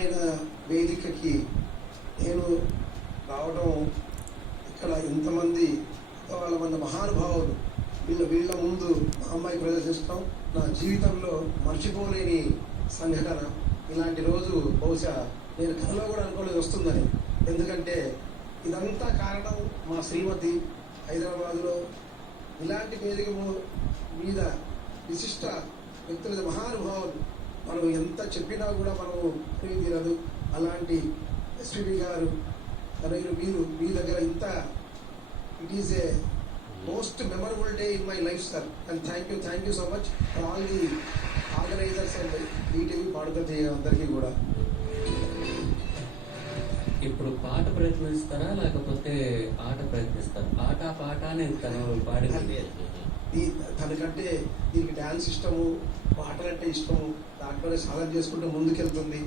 ఉన్నతమైన వేదికకి నేను రావడం, ఇక్కడ ఇంతమంది మన మహానుభావులు వీళ్ళ ముందు మా అమ్మాయి ప్రదర్శిస్తాం నా జీవితంలో మర్చిపోలేని సంఘటన. ఇలాంటి రోజు బహుశా నేను కథలో కూడా అనుకోలేదు వస్తుందని. ఎందుకంటే ఇదంతా కారణం మా శ్రీమతి హైదరాబాదులో ఇలాంటి వేదిక మీద విశిష్ట వ్యక్తుల మహానుభావులు మనం ఎంత చెప్పినా కూడా మనము తీరదు. అలాంటి ఎస్పీబీ గారు మీరు మీ దగ్గర ఇంత it is a most memorable day in my life sir. And thank you so much for all the organisers and ETV పాడుతుంది అందరికీ కూడా. ఇప్పుడు పాట ప్రయత్నిస్తారా లేకపోతే ఆట ప్రయత్నిస్తారా? ఆట పాట అని తను పాడింది. తనకంటే దీనికి డ్యాన్స్ ఇష్టము, పాటలంటే ఇష్టము, దాంట్లోనే సాధన చేసుకుంటూ ముందుకెళ్తుంది.